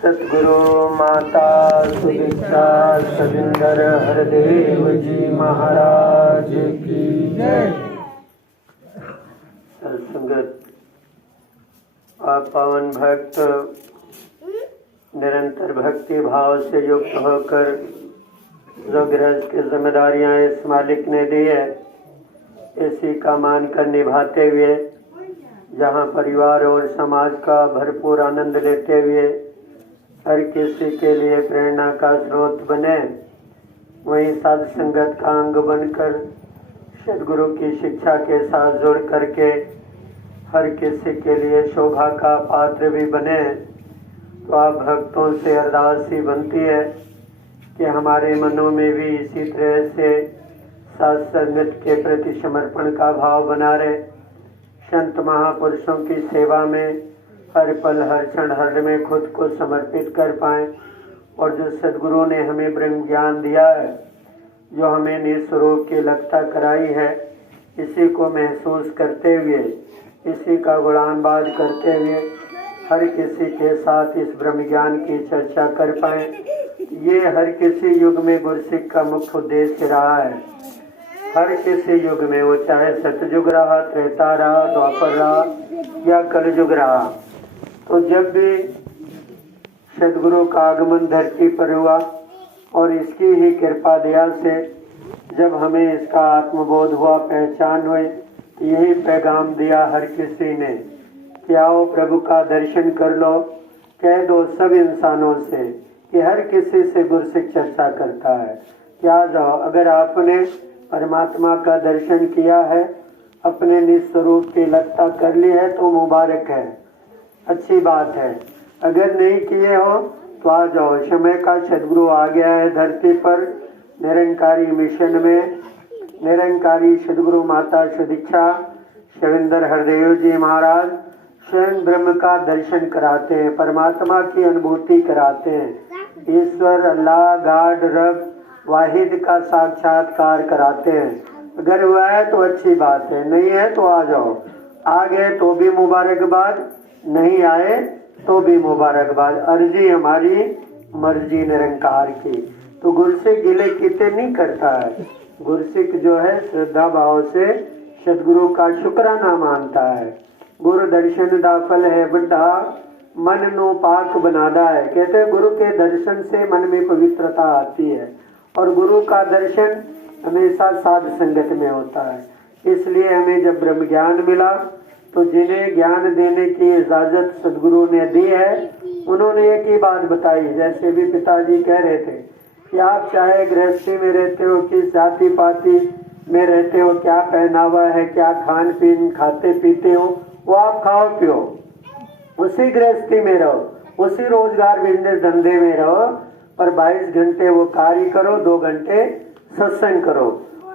सतगुरु माता सुदीक्षा सविंदर हरदेव जी महाराज की जय। संगत, आप पावन भक्त निरंतर भक्ति भाव से युक्त होकर जो गृहस्थ की जिम्मेदारियां इस मालिक ने दी है, इसी का मानकर निभाते हुए जहां परिवार और समाज का भरपूर आनंद लेते हुए हर किसी के लिए प्रेरणा का स्रोत बने, वहीं साध संगत का अंग बनकर सदगुरु की शिक्षा के साथ जुड़ करके हर किसी के लिए शोभा का पात्र भी बने। तो आप भक्तों से अरदास ही बनती है कि हमारे मनों में भी इसी तरह से साध संगत के प्रति समर्पण का भाव बना रहे, संत महापुरुषों की सेवा में हर पल हर क्षण हर में खुद को समर्पित कर पाएं, और जो सदगुरु ने हमें ब्रह्म ज्ञान दिया है, जो हमें निस्वरूप की लगता कराई है, इसी को महसूस करते हुए इसी का गुणानुवाद करते हुए हर किसी के साथ इस ब्रह्म ज्ञान की चर्चा कर पाएं। ये हर किसी युग में गुरसिक का मुख्य उद्देश्य रहा है। हर किसी युग में, वो चाहे सतयुग रहा, त्रेता रहा, द्वापर रहा या कलयुग रहा, तो जब भी सदगुरु का आगमन धरती पर हुआ और इसकी ही कृपा दया से जब हमें इसका आत्मबोध हुआ, पहचान हुई, यही पैगाम दिया हर किसी ने कि आओ प्रभु का दर्शन कर लो। कह दो सब इंसानों से कि हर किसी से गुरसिक चर्चा करता है कि आ जाओ। अगर आपने परमात्मा का दर्शन किया है, अपने निस्वरूप की लगता कर ली है तो मुबारक है, अच्छी बात है। अगर नहीं किए हो तो आ जाओ। समय का सदगुरु आ गया है धरती पर निरंकारी मिशन में। निरंकारी सदगुरु माता सुदीक्षा शविंदर हरदेव जी महाराज स्वयं ब्रह्म का दर्शन कराते हैं, परमात्मा की अनुभूति कराते हैं, ईश्वर अल्लाह गाड रब वाहिद का साक्षात्कार कराते हैं। अगर हुआ है तो अच्छी बात है, नहीं है तो आ जाओ। आ गए तो भी मुबारकबाद, नहीं आए तो भी मुबारकबाद। अर्जी हमारी, मर्जी निरंकार की। तो गुरसिक गिले कीते नहीं करता है। गुरसिक जो है श्रद्धा भाव से सदगुरु का शुक्राना मानता है। गुरु दर्शन दा फल है बड़ा, मन नो पाक बनादा है। कहते हैं गुरु के दर्शन से मन में पवित्रता आती है, और गुरु का दर्शन हमेशा साध संगत में होता है। इसलिए हमें जब ब्रह्म ज्ञान मिला तो जिन्हें ज्ञान देने की इजाजत सदगुरु ने दी है, उन्होंने एक ही बात बताई। जैसे भी पिताजी कह रहे थे कि आप चाहे गृहस्थी में रहते हो, किस जाति पाति में रहते हो, क्या पहनावा है, क्या खान पीन खाते पीते हो, वो आप खाओ पियो, उसी गृहस्थी में रहो, उसी रोजगार बिजनेस धंधे में रहो, पर 22 घंटे वो कार्य करो, 2 घंटे सत्संग करो।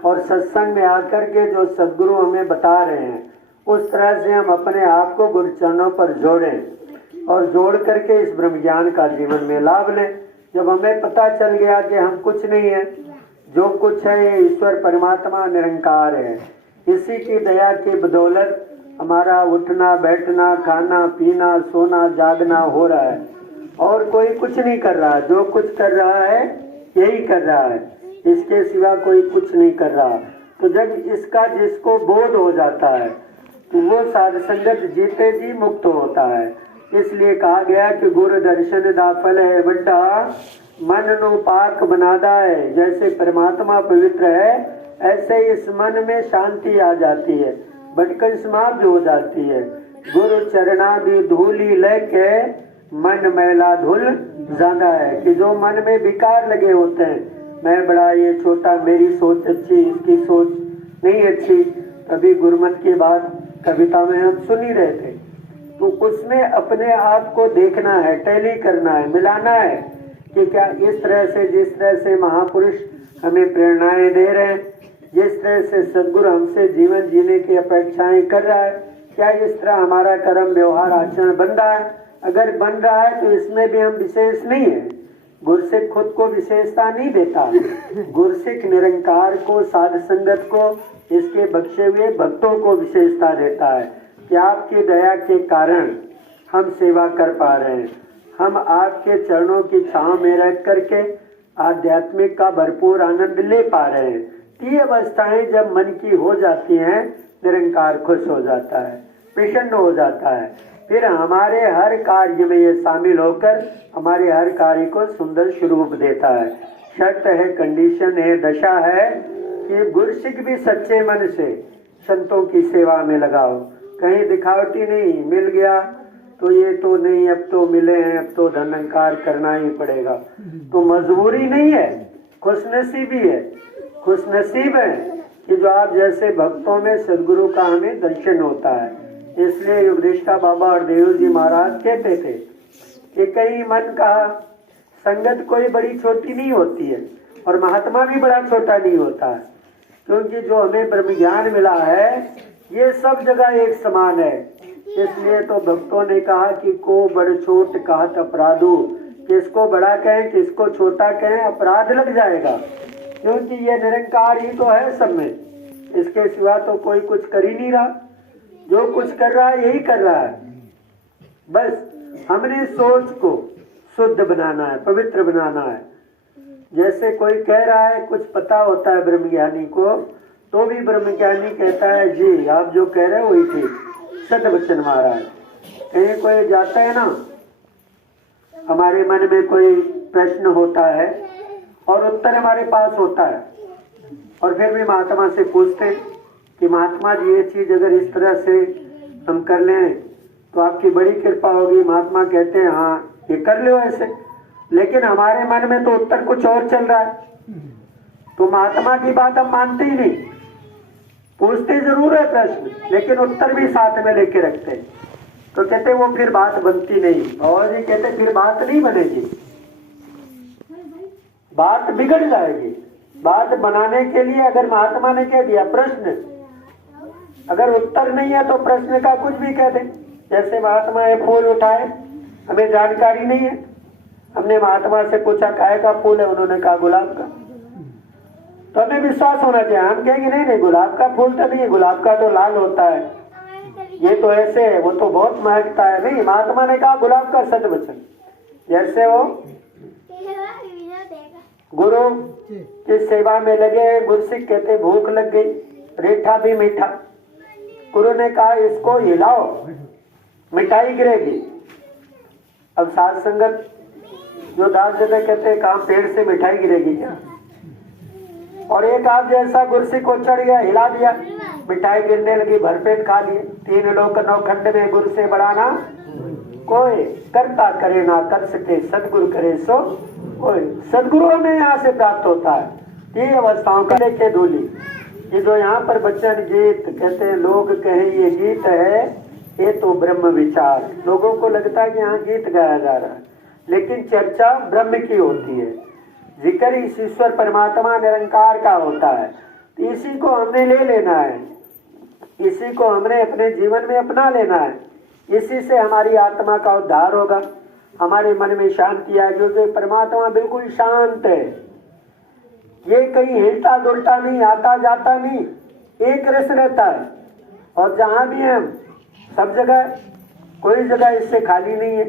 और सत्संग में आकर के जो सदगुरु हमें बता रहे हैं, उस तरह से हम अपने आप को गुरुचरणों पर जोड़ें और जोड़ करके इस ब्रह्म ज्ञान का जीवन में लाभ लें। जब हमें पता चल गया कि हम कुछ नहीं है, जो कुछ है ये ईश्वर परमात्मा निरंकार है, इसी की दया की बदौलत हमारा उठना बैठना खाना पीना सोना जागना हो रहा है, और कोई कुछ नहीं कर रहा। जो कुछ कर रहा है यही कर रहा है, इसके सिवा कोई कुछ नहीं कर रहा। तो जब इसका जिसको बोध हो जाता है तो वो साध संगत जीते जी मुक्त होता है। इसलिए कहा गया कि गुरु दर्शन दा फल है बड़ा, मन नो पाक बनादा है। जैसे परमात्मा पवित्र है, ऐसे इस मन में शांति आ जाती है, भटकन समाप्त हो जाती है। गुरु चरणा दी धूली लेके मन मैला धुल जाता है। कि जो मन में विकार लगे होते हैं, मैं बड़ा, ये छोटा, मेरी सोच अच्छी, इसकी सोच नहीं अच्छी, कभी गुरमत की बात कविता में हम सुन ही रहे थे, तो उसमें अपने आप को देखना है, टैली करना है, मिलाना है कि क्या इस तरह से, जिस तरह से महापुरुष हमें प्रेरणाएं दे रहे हैं, जिस तरह से सदगुरु हमसे जीवन जीने की अपेक्षाएं कर रहा है, क्या इस तरह हमारा कर्म व्यवहार आचरण बन रहा है? अगर बन रहा है तो इसमें भी हम विशेष नहीं है। गुरसिक खुद को विशेषता नहीं देता, गुरसिक निरंकार को, साध संगत को, इसके बख्शे हुए भक्तों को विशेषता देता है कि आपकी दया के कारण हम सेवा कर पा रहे हैं। हम आपके चरणों की छांव में रह करके आध्यात्मिक का भरपूर आनंद ले पा रहे हैं। ये अवस्थाएं जब मन की हो जाती हैं, निरंकार खुश हो जाता है, प्रसन्न हो जाता है। फिर हमारे हर कार्य में ये शामिल होकर हमारे हर कार्य को सुंदर स्वरूप देता है। शर्त है, कंडीशन है, दशा है कि गुरसिक भी सच्चे मन से संतों की सेवा में लगाओ। कहीं दिखावटी नहीं, मिल गया तो ये तो नहीं, अब तो मिले हैं, अब तो धनंकार करना ही पड़ेगा। तो मजबूरी नहीं है, खुशनसीबी है। खुशनसीब है कि जो आप जैसे भक्तों में सदगुरु का हमें दर्शन होता है। इसलिए युगदृष्टा बाबा और देव जी महाराज कहते थे कि कहीं मन का संगत कोई बड़ी छोटी नहीं होती है और महात्मा भी बड़ा छोटा नहीं होता है, क्योंकि जो हमें ब्रह्म ज्ञान मिला है ये सब जगह एक समान है। इसलिए तो भक्तों ने कहा कि को बड़ छोट कहत अपराधु, किसको बड़ा कहें किसको छोटा कहें, अपराध लग जाएगा, क्योंकि ये निरंकार ही तो है सब में। इसके सिवा तो कोई कुछ कर ही नहीं रहा, जो कुछ कर रहा है यही कर रहा है। बस हमने सोच को शुद्ध बनाना है, पवित्र बनाना है। जैसे कोई कह रहा है, कुछ पता होता है ब्रह्मज्ञानी को, तो भी ब्रह्मज्ञानी कहता है जी आप जो कह रहे हो वही ठीक, सत्य वचन महाराज। कहीं कोई जाता है ना, हमारे मन में कोई प्रश्न होता है और उत्तर हमारे पास होता है, और फिर भी महात्मा से पूछते हैं कि महात्मा जी ये चीज अगर इस तरह से हम कर लें तो आपकी बड़ी कृपा होगी। महात्मा कहते हैं हाँ ये कर लो ऐसे, लेकिन हमारे मन में तो उत्तर कुछ और चल रहा है। तो महात्मा की बात हम मानते ही नहीं, पूछते जरूर है प्रश्न, लेकिन उत्तर भी साथ में लेके रखते हैं। तो कहते वो फिर बात बनती नहीं। और जी कहते फिर बात नहीं बनेगी, बात बिगड़ जाएगी। बात बनाने के लिए अगर महात्मा ने कह दिया प्रश्न, अगर उत्तर नहीं है तो प्रश्न का कुछ भी कह दे। जैसे महात्मा ये फूल उठाए, हमें जानकारी नहीं है, हमने महात्मा से पूछा काहे का फूल है, उन्होंने कहा गुलाब का। तो हमें विश्वास होना चाहिए, हम कहेंगे नहीं नहीं गुलाब का फूल तो नहीं है, गुलाब का तो लाल होता है, ये तो ऐसे है, वो तो बहुत महकता है। नहीं, महात्मा ने कहा गुलाब का सत वचन। जैसे वो गुरु की सेवा में लगे, गुरसिक कहते भूख लग गई, रेठा भी मीठा। गुरु ने कहा इसको हिलाओ, मिठाई गिरेगी। अब साध संगत जो दास जगह कहते हैं काम पेड़ से मिठाई गिरेगी क्या? और एक आप जैसा कुर्सी को चढ़ गया, हिला दिया, मिठाई गिरने लगी, भरपेट खा लिए। 3 लोक 9 खंड में गुरु से बढ़ाना कोई, करता करे ना कर सके, सदगुरु करे सो कोई। सदगुरु में यहाँ से प्राप्त होता है। ये अवस्थाओं का लेके धूली, ये जो यहाँ पर बच्चन गीत कहते हैं, लोग कहें ये गीत है, ये तो ब्रह्म विचार। लोगों को लगता है कि यहाँ गीत गाया जा रहा है, लेकिन चर्चा ब्रह्म की होती है। जिक्र इस ईश्वर परमात्मा निरंकार का होता है। इसी को हमने ले लेना है, इसी को हमने अपने जीवन में अपना लेना है। इसी से हमारी आत्मा का उद्धार होगा, हमारे मन में शांति आएगी, क्योंकि परमात्मा बिल्कुल शांत है। ये कहीं हिलता डुलता नहीं, आता जाता नहीं, एक रस रहता है। और जहाँ भी हम सब जगह, कोई जगह इससे खाली नहीं है।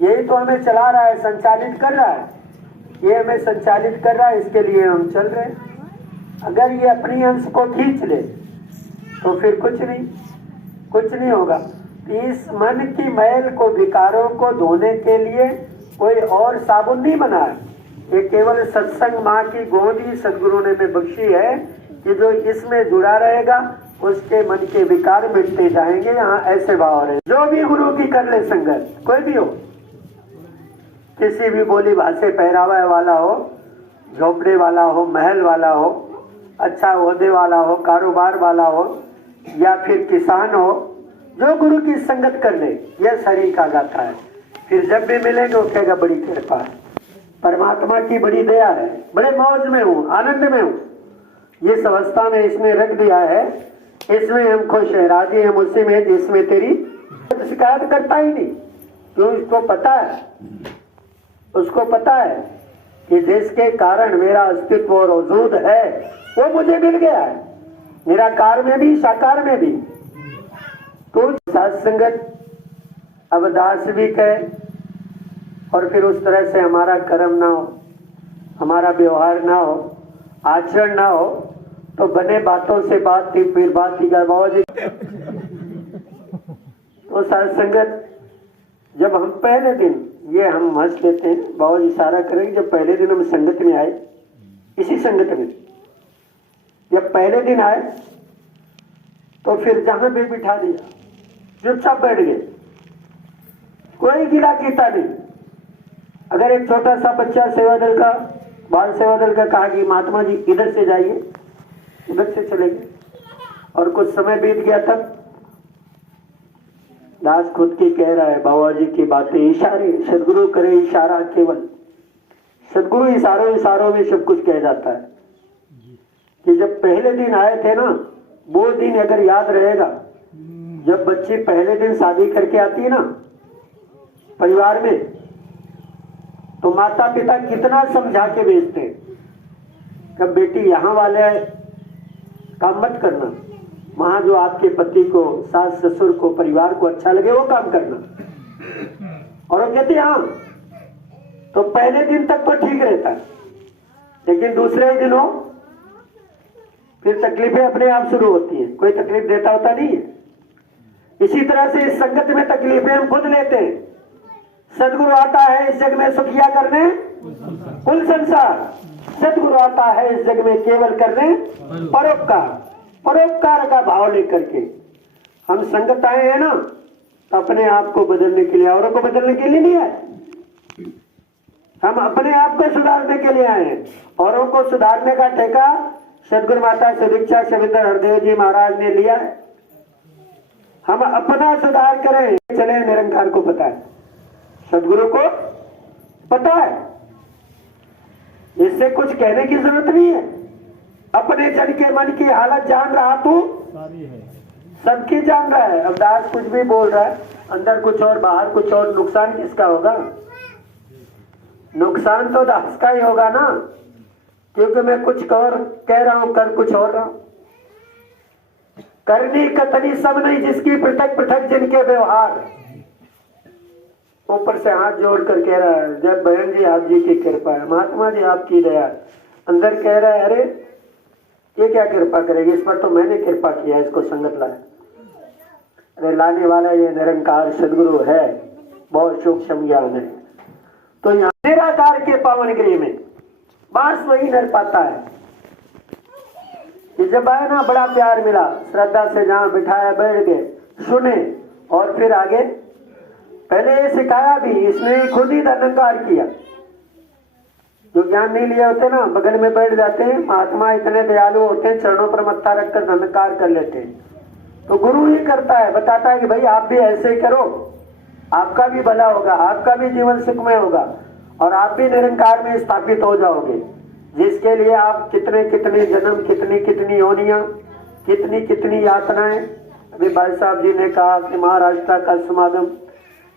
यही तो हमें चला रहा है, संचालित कर रहा है, ये हमें संचालित कर रहा है, इसके लिए हम चल रहे हैं। अगर ये अपनी अंश को खींच ले तो फिर कुछ नहीं होगा। इस मन की मैल को, विकारों को धोने के लिए कोई और साबुन नहीं बना है। ये केवल सत्संग माँ की गोद ही सदगुरु ने में बख्शी है कि जो इसमें जुड़ा रहेगा उसके मन के विकार मिटते जाएंगे। यहाँ ऐसे भाव रहे, जो भी गुरु की कर ले संगत, कोई भी हो, किसी भी बोली भाषा पहरावा वाला हो, झोपड़े वाला हो, महल वाला हो, अच्छा ओहदे वाला हो, कारोबार वाला हो, या फिर किसान हो, जो गुरु की संगत कर ले, यह शरीर का गाता है। फिर जब भी मिलेंगे वो कहेगा बड़ी कृपा है, परमात्मा की बड़ी दया है, बड़े मौज में हूँ, आनंद में हूँ। ये अवस्था में इसने रख दिया है, इसमें हम खुश हैं, राजी हम उसी में जिसमें तेरी शिकायत करता ही नहीं। क्यों? उसको पता है कि जिसके कारण मेरा अस्तित्व और वजूद है वो मुझे मिल गया है, निराकार में भी साकार में भी। तो सत्संगत अब दास भी कहे और फिर उस तरह से हमारा कर्म ना हो, हमारा व्यवहार ना हो, आचरण ना हो, तो बने बातों से बात थी, फिर बात थी बाबा जी। तो साथ संगत जब हम पहले दिन, ये हम हंस लेते हैं, बाबा जी इशारा करेंगे, जब पहले दिन हम संगत में आए, इसी संगत में जब पहले दिन आए तो फिर जहां भी बिठा दिया, चुपचाप बैठ गए, कोई गिला कीता नहीं। अगर एक छोटा सा बच्चा सेवा दल का, बाल सेवा दल का कहा कि महात्मा जी इधर से जाइए, उधर से चले गए, और कुछ समय बीत गया तब दास खुद की कह रहा है, बाबा जी की बातें इशारे, सदगुरु करे इशारा केवल, सदगुरु इशारों में सब कुछ कह जाता है। कि जब पहले दिन आए थे ना, वो दिन अगर याद रहेगा, जब बच्ची पहले दिन शादी करके आती है ना परिवार में, तो माता पिता कितना समझा के भेजते हैं कि बेटी यहाँ वाले काम मत करना, वहां जो आपके पति को, सास ससुर को, परिवार को अच्छा लगे वो काम करना। और वो कहते हाँ, तो पहले दिन तक तो ठीक रहता है, लेकिन दूसरे दिनों फिर तकलीफें अपने आप शुरू होती हैं, कोई तकलीफ देता होता नहीं है। इसी तरह से इस संगत में तकलीफें हम खुद लेते हैं। सदगुरु आता है इस जग में सुखिया करने कुल संसार, सदगुरु आता है इस जग में केवल करने परोपकार, परोपकार का भाव लेकर के हम संगत आए हैं ना, तो अपने आप को बदलने के लिए, औरों को बदलने के लिए नहीं आए, हम अपने आप को सुधारने के लिए आए हैं। औरों को सुधारने का ठेका सदगुरु माता सदीक्षा शविंदर हरदेव जी महाराज ने लिया है। हम अपना सुधार करें, चले निरंकार को पता है, सदगुरु को पता है, इससे कुछ कहने की जरूरत नहीं है। अपने जन के मन की हालत जान रहा तू, सबकी जान रहा है। अब दास कुछ भी बोल रहा है, अंदर कुछ और बाहर कुछ और, नुकसान किसका होगा? नुकसान तो दास का ही होगा ना, क्योंकि मैं कुछ और कह रहा हूं, कर कुछ और रहा हूं। करनी कतनी सब नहीं जिसकी पृथक पृथक जिनके व्यवहार। ऊपर से हाथ जोड़ कर कह रहा है, जब बहन जी आप जी की कृपा है, महात्मा जी आपकी दया। अंदर कह रहा है, अरे ये क्या कृपा करेगी, इस पर तो मैंने कृपा किया, इसको संगत लाया। अरे लाने वाला ये निरंकार सदगुरु है, बहुत सूक्ष्म ज्ञान है। तो यहाँ निराकार के पावन गृह में बास वही नर पाता है कि जब आए ना, बड़ा प्यार मिला, श्रद्धा से जहां बिठाया बैठ गए, सुने, और फिर आगे पहले ये सिखाया भी, इसने खुद ही धनकार किया। जो ज्ञान नहीं लिए होते ना, बगल में बैठ जाते हैं, महात्मा इतने दयालु होते हैं, चरणों पर मत्था रखकर धनकार कर लेते हैं। तो गुरु ही करता है, बताता है कि भाई आप भी ऐसे ही करो, आपका भी भला होगा, आपका भी जीवन सुखमय होगा, और आप भी निरंकार में स्थापित हो जाओगे, जिसके लिए आप कितने कितने जन्म, कितनी कितनी योनियां, कितनी कितनी यातनाएं। अभी भाई साहब जी ने कहा कि महाराष्ट्र का समागम,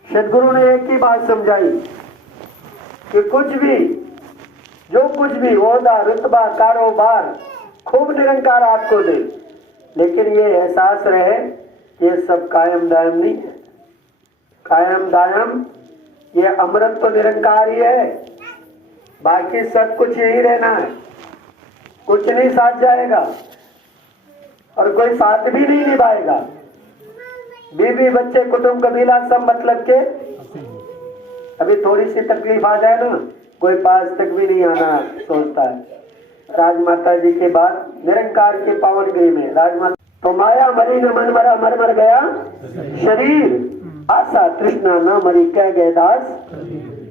सदगुरु ने एक ही बात समझाई कि कुछ भी, जो कुछ भी ओहदा, रुतबा, कारोबार, खूब निरंकार आपको दे, लेकिन ये एहसास रहे कि ये सब कायम दायम नहीं है। कायम दायम ये अमृत तो निरंकार ही है, बाकी सब कुछ यही रहना है, कुछ नहीं साथ जाएगा और कोई साथ भी नहीं निभाएगा। बीवी बच्चे कुटुंब कबीला सब मतलब के, अभी थोड़ी सी तकलीफ आ जाए ना, कोई पास तक भी नहीं आना सोचता है। राजमाता जी के बाद निरंकार के पावन गृह में राजमाता, तो माया मरी न मन मरा, मर मर गया शरीर, आशा तृष्णा न मरी, कह गए दास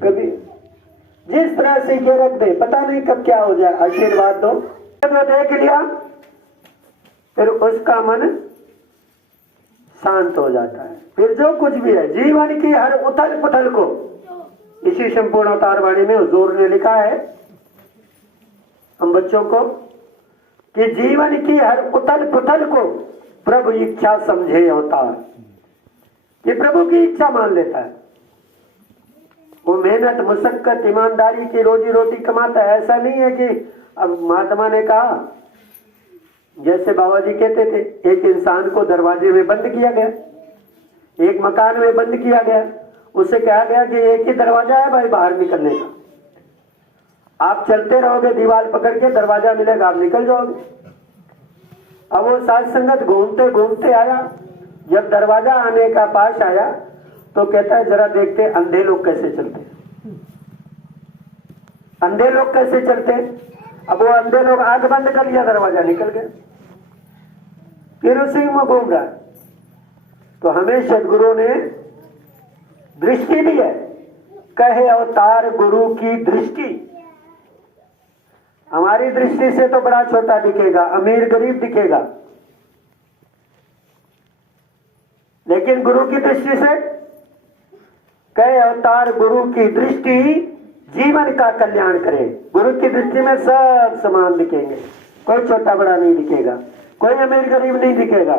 कभी। जिस तरह से ये रख दे, पता नहीं कब क्या हो जाए, आशीर्वाद दो, जब देख लिया फिर उसका मन शांत हो जाता है। फिर जो कुछ भी है जीवन की हर उथल पुथल को, इसी संपूर्ण अवतार वाणी में हुजूर ने लिखा है हम बच्चों को कि जीवन की हर उथल पुथल को प्रभु इच्छा समझे अवतार। ये प्रभु की इच्छा मान लेता है, वो मेहनत मुशक्कत ईमानदारी की रोजी रोटी कमाता है। ऐसा नहीं है कि अब महात्मा ने कहा, जैसे बाबा जी कहते थे, एक इंसान को दरवाजे में बंद किया गया, एक मकान में बंद किया गया, उससे कहा गया कि एक ही दरवाजा है भाई बाहर निकलने का, आप चलते रहोगे दीवार पकड़ के, दरवाजा मिलेगा आप निकल जाओगे। अब वो साध संगत घूमते घूमते आया, जब दरवाजा आने का पास आया तो कहता है जरा देखते अंधे लोग कैसे चलते, अंधे लोग कैसे चलते। अब वो अंधे लोग आंख बंद कर लिया, दरवाजा निकल गया, फिर उसी में घूम रहा। तो हमें सदगुरु ने दृष्टि दी है, कहे अवतार गुरु की दृष्टि। हमारी दृष्टि से तो बड़ा छोटा दिखेगा, अमीर गरीब दिखेगा, लेकिन गुरु की दृष्टि से, कहे अवतार गुरु की दृष्टि जीवन का कल्याण करे। गुरु की दृष्टि में सब समान दिखेंगे, कोई छोटा बड़ा नहीं दिखेगा, कोई अमीर गरीब नहीं दिखेगा।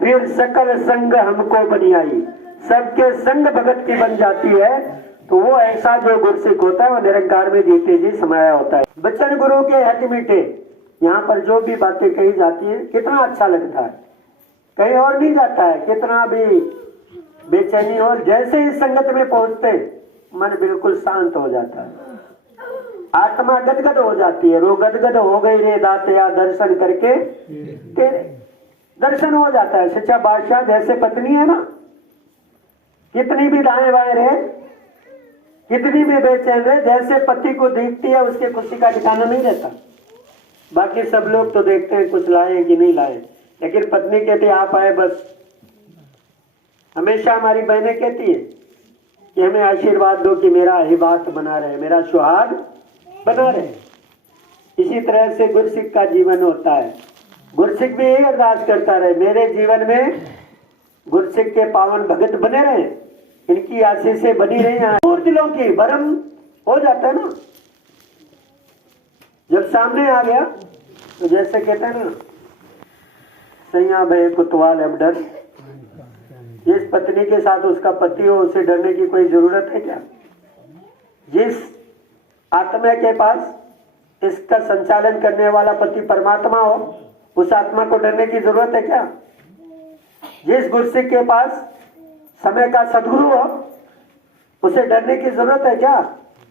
फिर सकल संग हमको बनी आई, सबके संग भगत की बन जाती है, तो वो ऐसा जो गुरसिक होता है वो निरंकार में जीते जी समाया होता है। बच्चन गुरु के हट मीठे, यहाँ पर जो भी बातें कही जाती है कितना अच्छा लगता है, कहीं और नहीं जाता है। कितना भी बेचैनी हो, जैसे इस संगत में पहुंचते मन बिल्कुल शांत हो जाता है, आत्मा गदगद हो जाती है। रो गदगद हो गई रे दातया दर्शन करके तेरे, दर्शन हो जाता है। सच्चा बादशाह जैसे पत्नी है ना, कितनी भी दाएं बाएं रहे, कितनी भी बेचैन रहे, जैसे पति को देखती है उसके खुशी का ठिकाना नहीं रहता। बाकी सब लोग तो देखते हैं कुछ लाए कि नहीं लाए, लेकिन पत्नी कहती आप आए बस। हमेशा हमारी बहनें कहती है कि हमें आशीर्वाद दो कि मेरा हिबात बना रहे, मेरा सुहाग बना रहे। इसी तरह से गुरसिक का जीवन होता है। गुरसिक भी यही अरदास करता रहे, मेरे जीवन में गुरसिक के पावन भगत बने रहे, इनकी आशीषें बनी रही। दूर दिलों की भरम हो जाता है ना, जब सामने आ गया तो जैसे कहते हैं ना, सैया भय कुतवाल अब डर। जिस पत्नी के साथ उसका पति हो उसे डरने की कोई जरूरत है क्या? जिस आत्मा के पास इसका संचालन करने वाला पति परमात्मा हो, उस आत्मा को डरने की जरूरत है क्या? जिस गुरसिक के पास समय का सदगुरु हो, उसे डरने की जरूरत है क्या?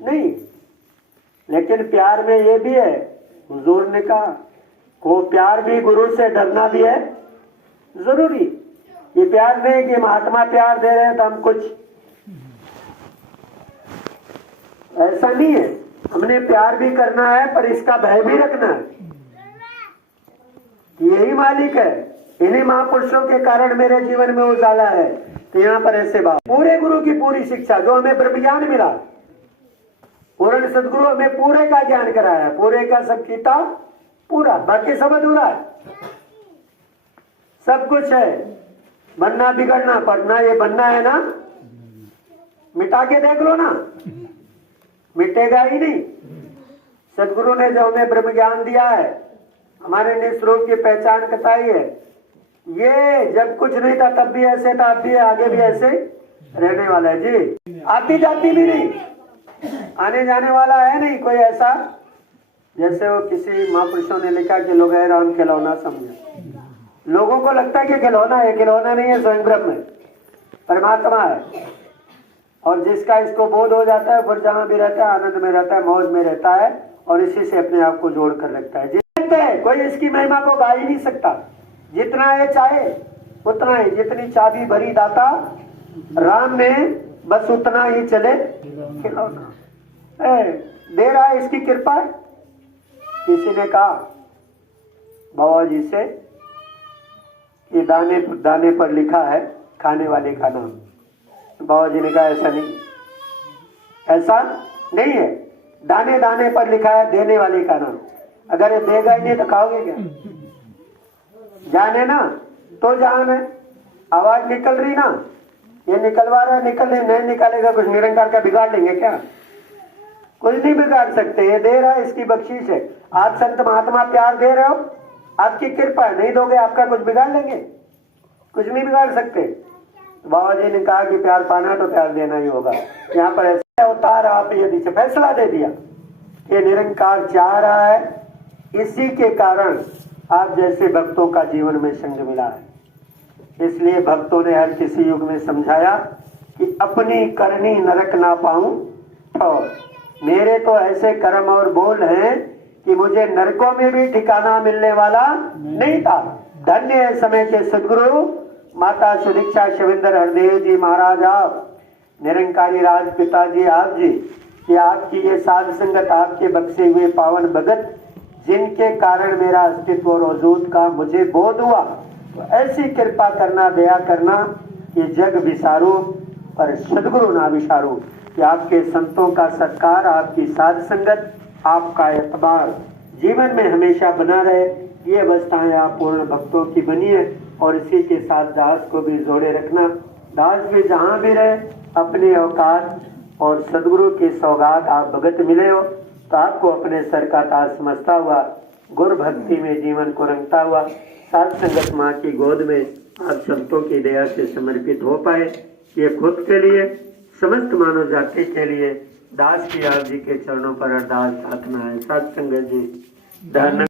नहीं। लेकिन प्यार में ये भी है, हुजूर ने कहा को प्यार भी, गुरु से डरना भी है जरूरी। ये प्यार नहीं कि महात्मा प्यार दे रहे हैं तो हम कुछ, ऐसा नहीं है। हमने प्यार भी करना है पर इसका भय भी रखना है। यही मालिक है, इन्हीं महापुरुषों के कारण मेरे जीवन में उजाला है। तो यहाँ पर ऐसे बात, पूरे गुरु की पूरी शिक्षा जो हमें ब्रह्म ज्ञान मिला, पूर्ण सदगुरु हमें पूरे का ज्ञान कराया, पूरे का सब कीता पूरा, बाकी सब अधूरा है। सब कुछ है, बनना बिगड़ना पढ़ना, ये बनना है ना, मिटा के देख लो ना, मिटेगा ही नहीं। सदगुरु ने जो हमें ब्रह्म ज्ञान दिया है, हमारे निस्वरूप की पहचान बताई है, ये जब कुछ नहीं था तब भी ऐसे था, अब भी आगे भी ऐसे रहने वाला है जी। आती जाती भी नहीं, आने जाने वाला है नहीं कोई ऐसा। जैसे वो किसी महापुरुषों ने लिखा कि लोग राम खिलौना समझे। लोगों को लगता है कि खिलौना है, खिलौना नहीं है, स्वयं ब्रह्म है, परमात्मा है। और जिसका इसको बोध हो जाता है फिर जहां भी रहता है आनंद में रहता है, मौज में रहता है, और इसी से अपने आप को जोड़ कर रखता है। कोई इसकी महिमा को गा ही नहीं सकता। जितना ये चाहे उतना ही, जितनी चाबी भरी दाता राम में, बस उतना ही चले खिलौना। दे रहा है, इसकी कृपा है। किसी ने कहा बाबा जी से कि दाने दाने पर लिखा है खाने वाले का नाम। बाबा जी ने कहा ऐसा नहीं, ऐसा नहीं है, दाने दाने पर लिखा है देने वाले का नाम। अगर ये देगा ही नहीं तो खाओगे क्या? जाने ना तो जान है, आवाज निकल रही ना, ये निकलवा रहा है, निकलने नहीं निकालेगा कुछ निरंकार का बिगाड़ लेंगे क्या? कुछ नहीं बिगाड़ सकते, ये दे रहा है, इसकी बख्शीश है। आप संत महात्मा प्यार दे रहे हो, आपकी कृपा है, नहीं दोगे आपका कुछ बिगाड़ लेंगे? कुछ नहीं बिगाड़ सकते। तो बाबा जी ने कहा कि प्यार पाना है तो प्यार देना ही होगा। यहाँ पर ऐसा अवतार आप यदि से फैसला दे दिया कि निरंकार चाह रहा है, इसी के कारण आप जैसे भक्तों का जीवन में संग मिला है। इसलिए भक्तों ने हर किसी युग में समझाया कि अपनी करनी नरक ना पाऊं ठौर। मेरे तो ऐसे कर्म और बोल हैं कि मुझे नरकों में भी ठिकाना मिलने वाला नहीं था। धन्य है समय के सदगुरु माता सुदीक्षा शिवेंद्र हरदेव जी महाराज, आप निरंकारी राज पिताजी आप जी, कि आपकी ये साध संगत, आपके बख्शे हुए पावन भगत, जिनके कारण मेरा अस्तित्व और वजूद का मुझे बोध हुआ। तो ऐसी कृपा करना, दया करना कि जग विसारो पर सदगुरु ना विसारो, कि आपके संतों का सत्कार, आपकी साध संगत, आपका एतबार जीवन में हमेशा बना रहे। ये अवस्थाएं आप पूर्ण भक्तों की बनी है और इसी के साथ दास को भी जोड़े रखना। दास भी जहाँ भी रहे अपने औकात और सदगुरु की सौगात आप भगत मिले हो तो आपको अपने सर का ताज समझता हुआ, गुरु भक्ति में जीवन को रंगता हुआ, साथ संगत माँ की गोद में आप संतों की दया से समर्पित हो पाए। ये खुद के लिए, समस्त मानव जाति के लिए दास की आप जी के चरणों पर अरदास प्रार्थना है। साथ संगत जी धन